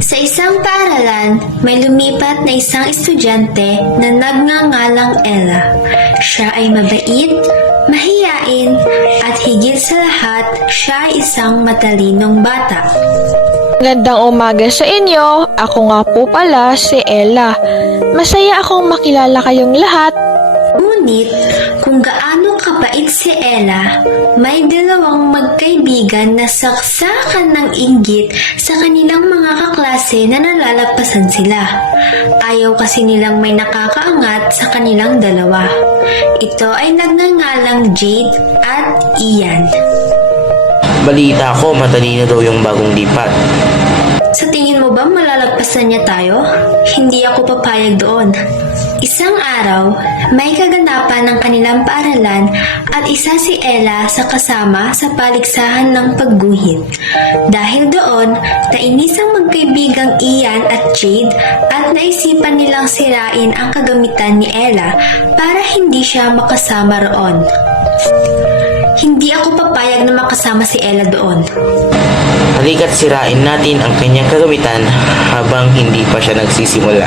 Sa isang paaralan, may lumipat na isang estudyante na nagngangalang Ella. Siya ay mabait, mahiyain, at higit sa lahat, siya ay isang matalinong bata. Magandang umaga sa inyo. Ako nga po pala si Ella. Masaya akong makilala kayong lahat. Ngunit, kung gaano kabait si Ella, may dalawang magkaibigan na saksakan ng inggit sa kanilang mga kaklase na nalalagpasan sila. Ayaw kasi nilang may nakakaangat sa kanilang dalawa. Ito ay nagngangalang Jade at Ian. Balita ko, matalino daw yung bagong lipat. Sa tingin mo ba malalagpasan niya tayo? Hindi ako papayag doon. Isang araw, may kaganapan ng kanilang paaralan at isa si Ella sa kasama sa paligsahan ng pagguhit. Dahil doon, nainis ang magkaibigang Ian at Jade at naisipan nilang sirain ang kagamitan ni Ella para hindi siya makasama roon. Hindi ako papayag na makasama si Ella doon. Halika't sirain natin ang kanyang kagamitan habang hindi pa siya nagsisimula.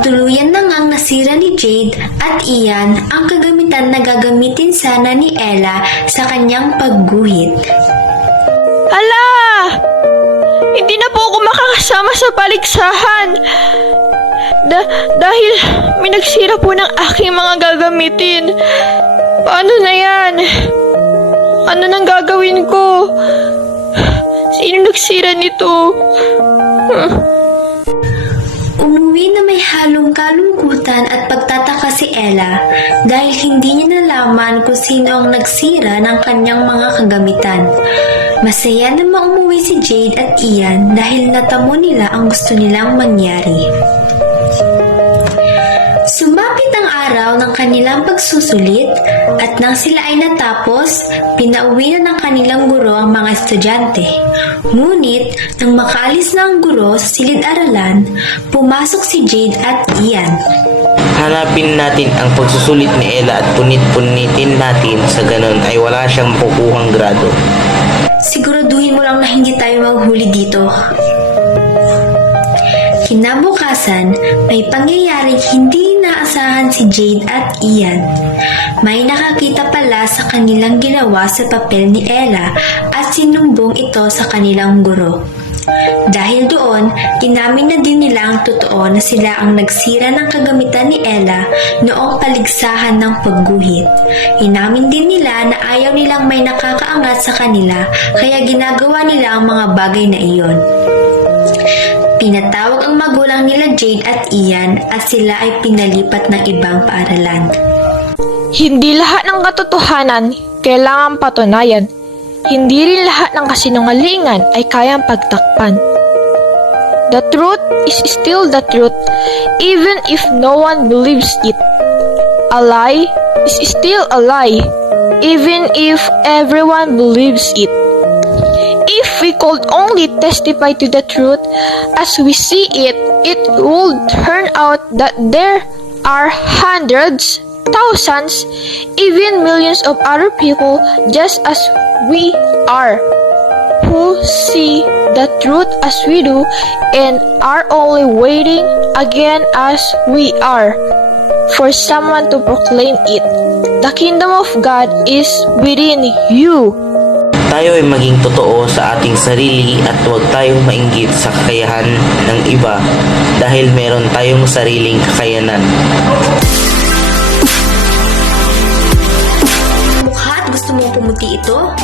Tuluyan na ngang nasira ni Jade at Ian ang kagamitan na gagamitin sana ni Ella sa kanyang pagguhit. Hala! Hindi na po ako makakasama sa paligsahan. Dahil may nagsira po ng aking mga gagamitin. Paano na yan? Ano nang gagawin ko? Sino nagsira nito? Umuwi na may halong kalungkutan at pagtataka si Ella dahil hindi niya nalaman kung sino ang nagsira ng kanyang mga kagamitan. Masaya na maumuwi si Jade at Ian dahil natamo nila ang gusto nilang mangyari. Sumapit ang araw ng kanilang pagsusulit at nang sila ay natapos, pinauwi na ng kanilang guro ang mga estudyante. Ngunit, nang makaalis na ang guro sa silid-aralan, pumasok si Jade at Ian. Hanapin natin ang pagsusulit ni Ella at punit-punitin natin, sa ganon ay wala siyang makukuhang grado. Siguraduhin mo lang na hindi tayo maghuli dito. Kinabukasan, may pangyayaring hindi inaasahan si Jade at Ian. May nakakita pala sa kanilang ginawa sa papel ni Ella at sinumbong ito sa kanilang guro. Dahil doon, inamin na din nila ang totoo na sila ang nagsira ng kagamitan ni Ella noong paligsahan ng pagguhit. Inamin din nila na ayaw nilang may nakakaangat sa kanila kaya ginagawa nila ang mga bagay na iyon. Pinatawag ang magulang nila Jade at Ian at sila ay pinalipat ng ibang paaralan. Hindi lahat ng katotohanan kailangan patunayan. Hindi rin lahat ng kasinungalingan ay kayang pagtakpan. The truth is still the truth, even if no one believes it. A lie is still a lie, even if everyone believes it. If we could only testify to the truth as we see it, it would turn out that there are hundreds, thousands, even millions of other people just as we are, who see the truth as we do and are only waiting again as we are for someone to proclaim it. The kingdom of God is within you. Tayo ay maging totoo sa ating sarili at huwag tayong mainggit sa kakayahan ng iba dahil meron tayong sariling kakayanan. Mukha at gusto mong pumuti ito?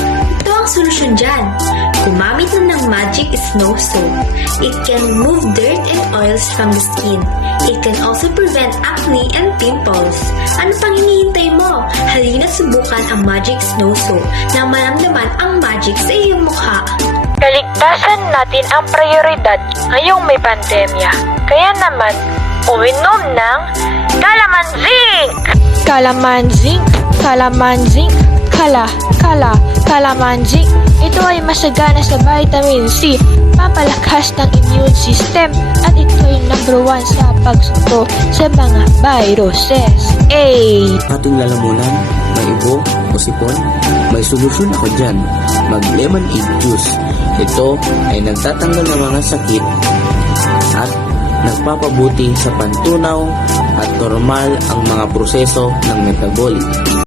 Ito ang solusyon dyan. Gumamit na ng Magic Snow Soap. It can remove dirt and oils from the skin. It can also prevent acne and pimples. Ano pang hinihintay mo? Halina't subukan ang Magic Snow Soap na maramdaman ang magic sa iyong mukha. Kaligtasan natin ang prioridad ngayong may pandemya. Kaya naman, uminom ng Kalamanzing! Kalamanzing, Kalamanzing, Kalamanzing. Ito ay masagana sa vitamin C, papalakas ng immune system at ito ay number 1 sa pagsuko sa mga viruses. Ating lalamunan, may ibo, o sipon? May solusyon ako dyan. Mag-lemonade juice. Ito ay nagtatanggal ng mga sakit at nagpapabuti sa pantunaw at normal ang mga proseso ng metabolic.